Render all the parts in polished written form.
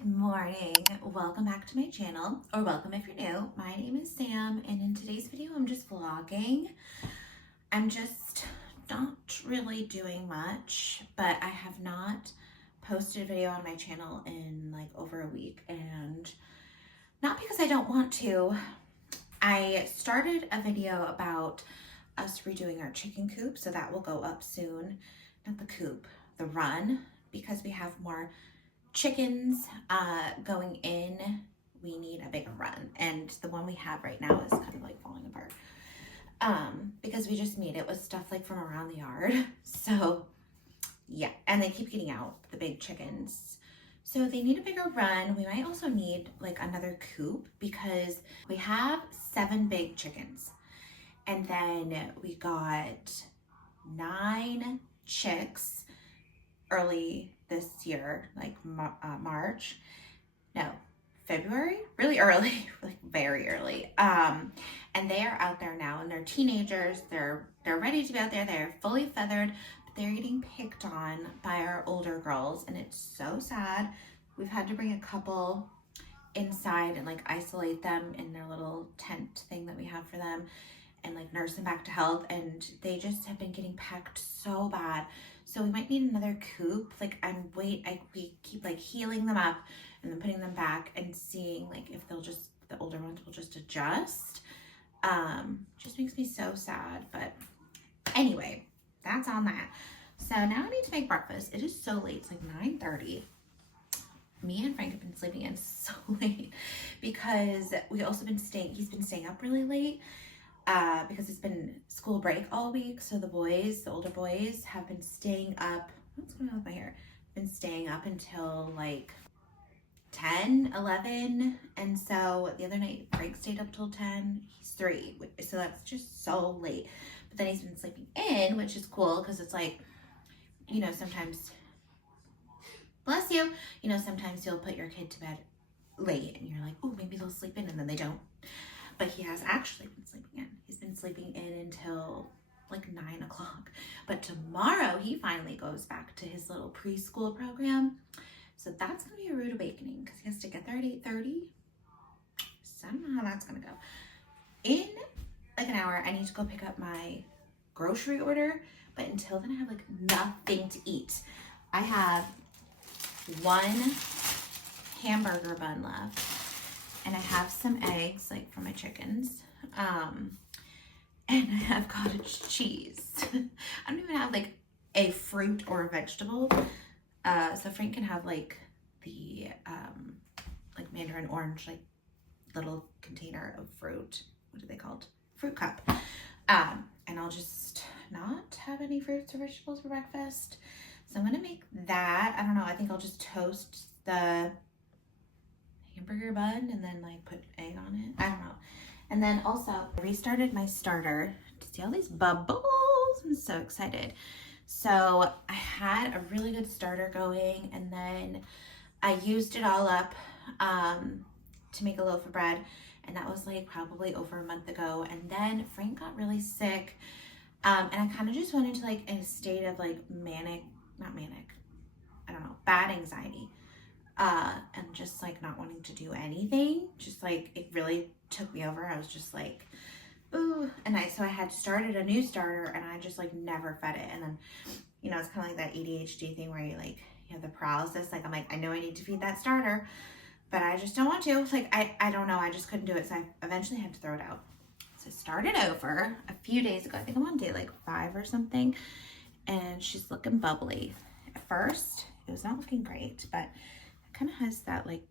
Good morning. Welcome back to my channel, or welcome if you're new. My name is Sam, and in today's video, I'm just vlogging. I'm just not really doing much, but I have not posted a video on my channel in like over a week, and not because I don't want to. I started a video about us redoing our chicken coop, so that will go up soon. Not the coop, the run, because we have more chickens going in. We need a bigger run, and the one we have right now is kind of like falling apart because we just made it with stuff like from around the yard. So yeah, and they keep getting out, the big chickens, so they need a bigger run. We might also need like another coop because we have 7 big chickens, and then we got 9 chicks early this year, like February, really early, like very early. And they are out there now, and they're teenagers. They're ready to be out there. They're fully feathered, but they're getting picked on by our older girls, and it's so sad. We've had to bring a couple inside and like isolate them in their little tent thing that we have for them, and like nurse them back to health, and they just have been getting pecked so bad. So we might need another coop. Like we keep like healing them up and then putting them back and seeing like if they'll just, the older ones will just adjust. Just makes me so sad, but anyway, that's on that. So now I need to make breakfast. It is so late, it's like 9:30. Me and Frank have been sleeping in so late because he's been staying up really late. Because it's been school break all week. So the older boys have been staying up. What's going on with my hair? Been staying up until like 10, 11. And so the other night, Frank stayed up till 10. He's 3. So that's just so late. But then he's been sleeping in, which is cool because it's like, sometimes, bless you, sometimes you'll put your kid to bed late and you're like, oh, maybe they'll sleep in, and then they don't. But he has actually been sleeping in. He's been sleeping in until like 9 o'clock. But tomorrow he finally goes back to his little preschool program. So that's gonna be a rude awakening because he has to get there at 8:30. So I don't know how that's gonna go. In like an hour, I need to go pick up my grocery order. But until then, I have like nothing to eat. I have 1 hamburger bun left. And I have some eggs, like for my chickens. And I have cottage cheese. I don't even have like a fruit or a vegetable. So Frank can have like the like mandarin orange, like little container of fruit. What are they called? Fruit cup. And I'll just not have any fruits or vegetables for breakfast. So I'm gonna make that. I don't know. I think I'll just toast the hamburger bun and then like put egg on it. I don't know. And then also I restarted my starter to see all these bubbles. I'm so excited. So I had a really good starter going, and then I used it all up to make a loaf of bread, and that was like probably over a month ago. And then Frank got really sick, and I kind of just went into like a state of like bad anxiety. And just like not wanting to do anything, just like it really took me over. I was just like, ooh, and so I had started a new starter, and I just like never fed it. And then, it's kind of like that ADHD thing where you have the paralysis. Like I'm like, I know I need to feed that starter, but I just don't want to. Like I don't know, I just couldn't do it. So I eventually had to throw it out. So I started over a few days ago. I think I'm on day like 5 or something, and she's looking bubbly. At first, it was not looking great, but kind of has that like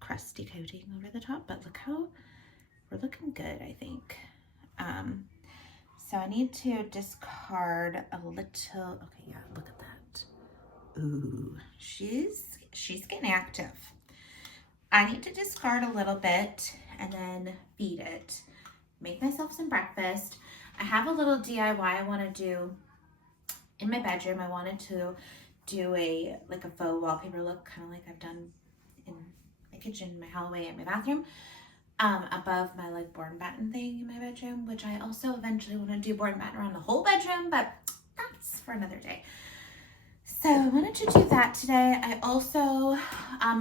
crusty coating over the top, but look how we're looking good, I think. So I need to discard a little. Okay, yeah, look at that. Ooh, she's getting active. I need to discard a little bit and then feed it. Make myself some breakfast. I have a little DIY I want to do in my bedroom. I wanted to do a faux wallpaper look, kind of like I've done in my kitchen, my hallway, and my bathroom, above my like board and batten thing in my bedroom, which I also eventually want to do board and batten around the whole bedroom, but that's for another day. So I wanted to do that today. I also,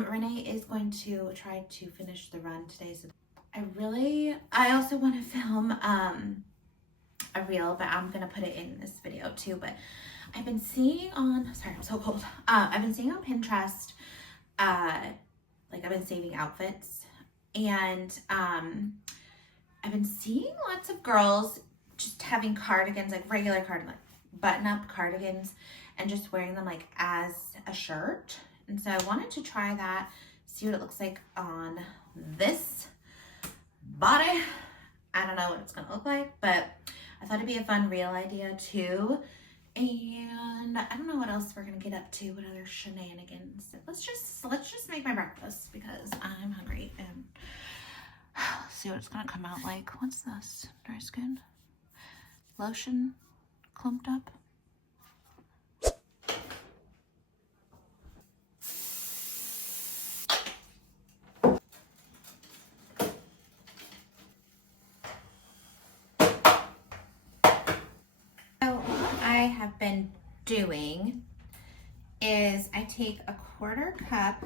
Renee is going to try to finish the run today. So I also want to film a reel, but I'm going to put it in this video too. But I've been seeing on, sorry, I'm so cold. I've been seeing on Pinterest, like I've been saving outfits, and I've been seeing lots of girls just having cardigans, like regular cardigans, like button-up cardigans, and just wearing them like as a shirt. And so I wanted to try that, see what it looks like on this body. I don't know what it's gonna look like, but I thought it'd be a fun reel idea too. And I don't know what else we're gonna get up to, what other shenanigans. Let's just make my breakfast because I'm hungry, and let's see what it's gonna come out like. What's this? Dry skin? Lotion clumped up? I have been doing is I take a 1/4 cup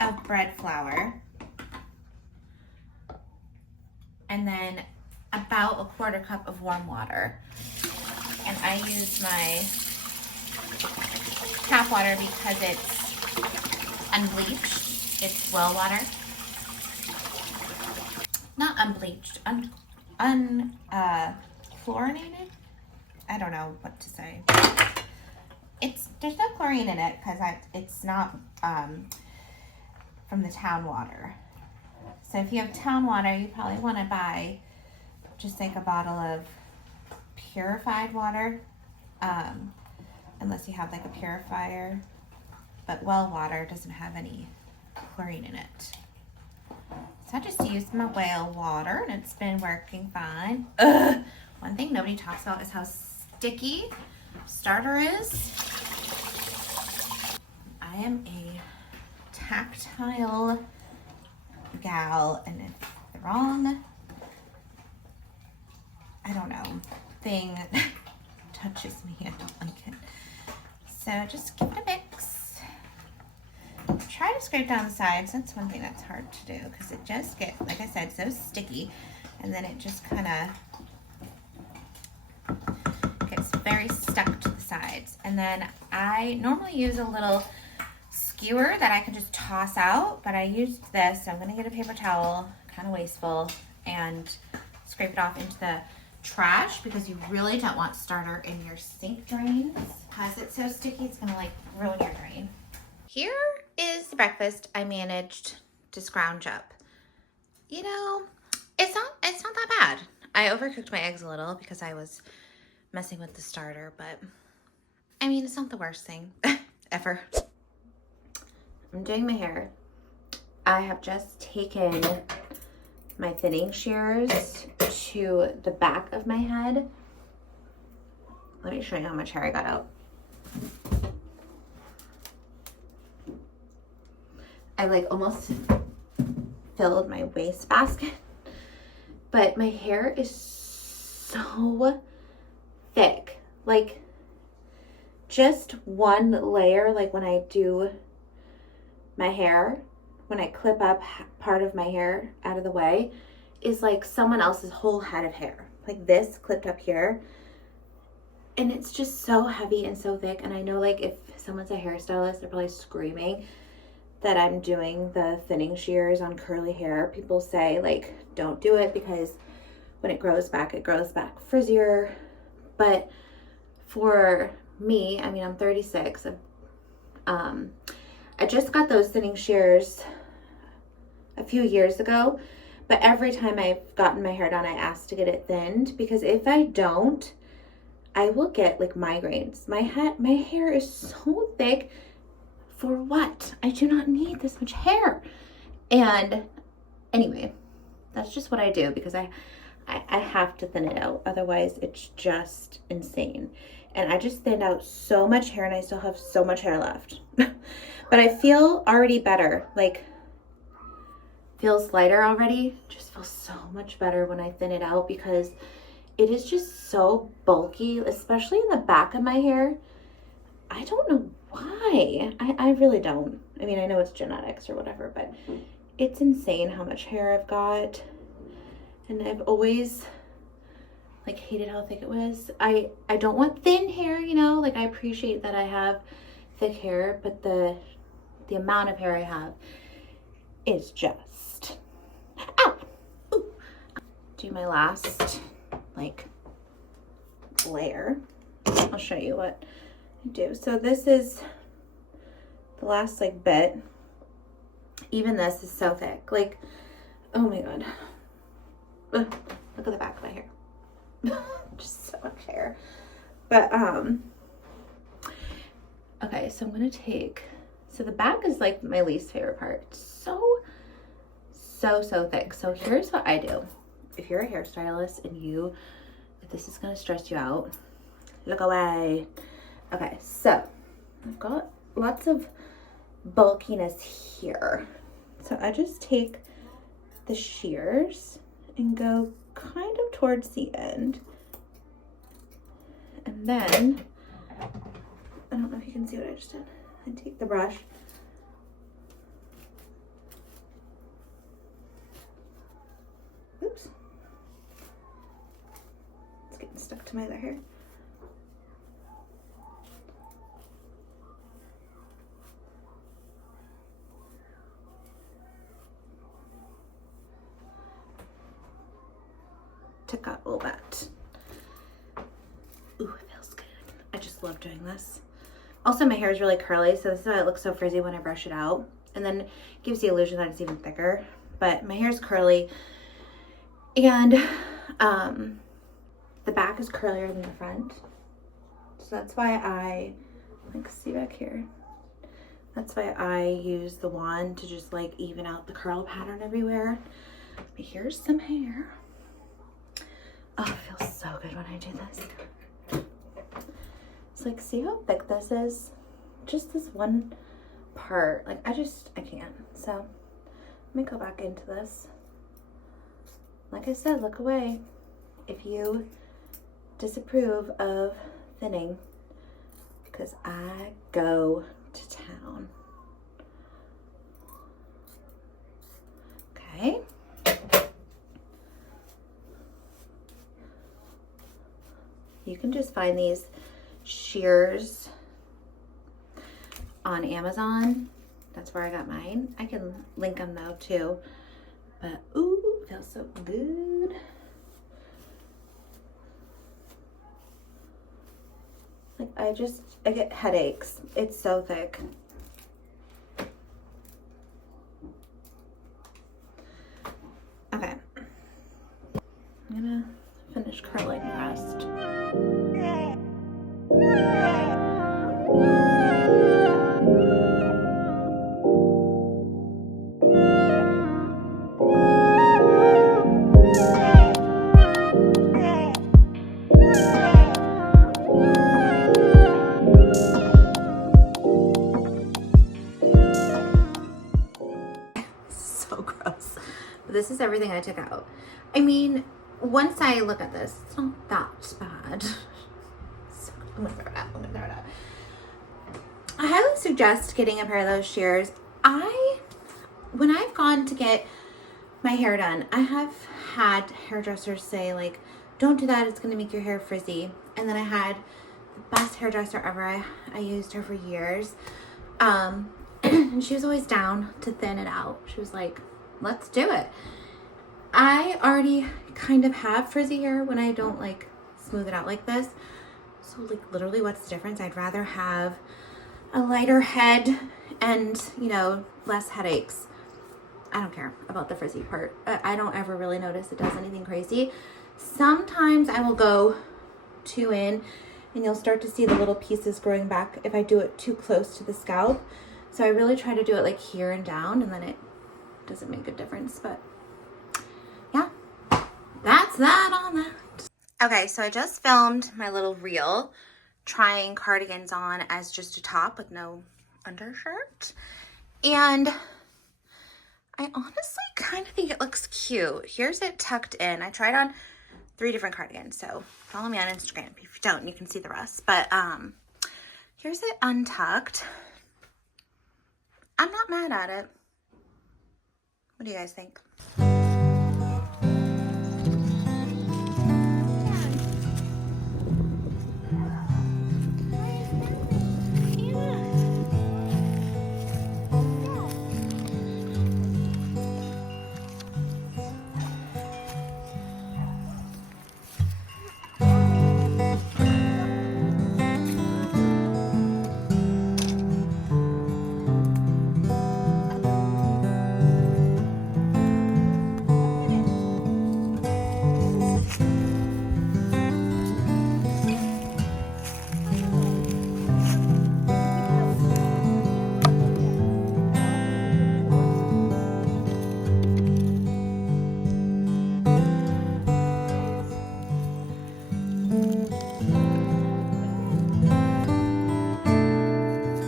of bread flour and then about a 1/4 cup of warm water, and I use my tap water because it's unbleached. It's well water, not unbleached, chlorinated. I don't know what to say. There's no chlorine in it because it's not from the town water. So if you have town water, you probably want to buy just like a bottle of purified water, unless you have like a purifier. But well water doesn't have any chlorine in it. So I just used my well water and it's been working fine. One thing nobody talks about is how sticky starter is. I am a tactile gal, and if the wrong, I don't know, thing touches me, I don't like it. So just give it a mix. Try to scrape down the sides. That's one thing that's hard to do because it just gets, like I said, so sticky, and then it just kind of gets very stuck to the sides. And then I normally use a little skewer that I can just toss out, but I used this. So I'm gonna get a paper towel, kind of wasteful, and scrape it off into the trash because you really don't want starter in your sink drains because it's so sticky. It's gonna like ruin your drain. Here is the breakfast I managed to scrounge up. You know, it's not that bad. I overcooked my eggs a little because I was messing with the starter, but I mean, it's not the worst thing ever. I'm doing my hair. I have just taken my thinning shears to the back of my head. Let me show you how much hair I got out. I like almost filled my wastebasket, but my hair is so thick. Like just one layer, like when I do my hair, when I clip up part of my hair out of the way, is like someone else's whole head of hair. Like this clipped up here. And it's just so heavy and so thick. And I know like if someone's a hairstylist, they're probably screaming that I'm doing the thinning shears on curly hair. People say like, don't do it because when it grows back frizzier. But for me, I mean, I'm 36. I just got those thinning shears a few years ago, but every time I've gotten my hair done, I ask to get it thinned because if I don't, I will get like migraines. My hair is so thick. For what? I do not need this much hair. And anyway, that's just what I do because I have to thin it out. Otherwise, it's just insane. And I just thinned out so much hair and I still have so much hair left. But I feel already better. Like, feels lighter already. Just feels so much better when I thin it out because it is just so bulky, especially in the back of my hair. I don't know why. I really don't. I mean, I know it's genetics or whatever, but it's insane how much hair I've got. And I've always like hated how thick it was. I don't want thin hair, you know, like I appreciate that I have thick hair, but the amount of hair I have is just, ow! Ooh. Do my last like layer. I'll show you what I do. So this is the last like bit. Even this is so thick. Like, oh my God. Ugh, look at the back of my hair. Just so much hair. But okay, so I'm gonna take, so the back is like my least favorite part. It's so thick. So here's what I do. If you're a hairstylist and if this is gonna stress you out, look away. Okay, so I've got lots of bulkiness here. So I just take the shears and go kind of towards the end. And then, I don't know if you can see what I just did. I take the brush. Oops. It's getting stuck to my other hair. Took out a little bit. Ooh, it feels good. I just love doing this. Also, my hair is really curly, so this is why it looks so frizzy when I brush it out. And then it gives the illusion that it's even thicker. But my hair is curly, and the back is curlier than the front. So that's why I, like, see back here. That's why I use the wand to just like even out the curl pattern everywhere. But here's some hair. Oh, it feels so good when I do this. It's like, see how thick this is? Just this one part. Like, I can't. So, let me go back into this. Like I said, look away if you disapprove of thinning, because I go to town. Okay. You can just find these shears on Amazon. That's where I got mine. I can link them though too. But ooh, it feels so good. Like I get headaches. It's so thick. Okay. I'm gonna finish curling the rest. So gross. But this is everything I took out. I mean, once I look at this, it's not that bad. So, I'm gonna throw it out. I highly suggest getting a pair of those shears. When I've gone to get my hair done, I have had hairdressers say like, don't do that, it's gonna make your hair frizzy. And then I had the best hairdresser ever. I used her for years. And she was always down to thin it out. She was like, let's do it. I already kind of have frizzy hair when I don't like smooth it out like this. So like literally what's the difference? I'd rather have a lighter head and, you know, less headaches. I don't care about the frizzy part. I don't ever really notice it does anything crazy. Sometimes I will go too in and you'll start to see the little pieces growing back if I do it too close to the scalp. So I really try to do it like here and down, and then it doesn't make a difference. But yeah, that's that on that. Okay, so I just filmed my little reel trying cardigans on as just a top with no undershirt. And I honestly kind of think it looks cute. Here's it tucked in. I tried on 3 different cardigans, so follow me on Instagram. If you don't, you can see the rest. But Here's it untucked. I'm not mad at it. What do you guys think?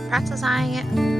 Practice eyeing it.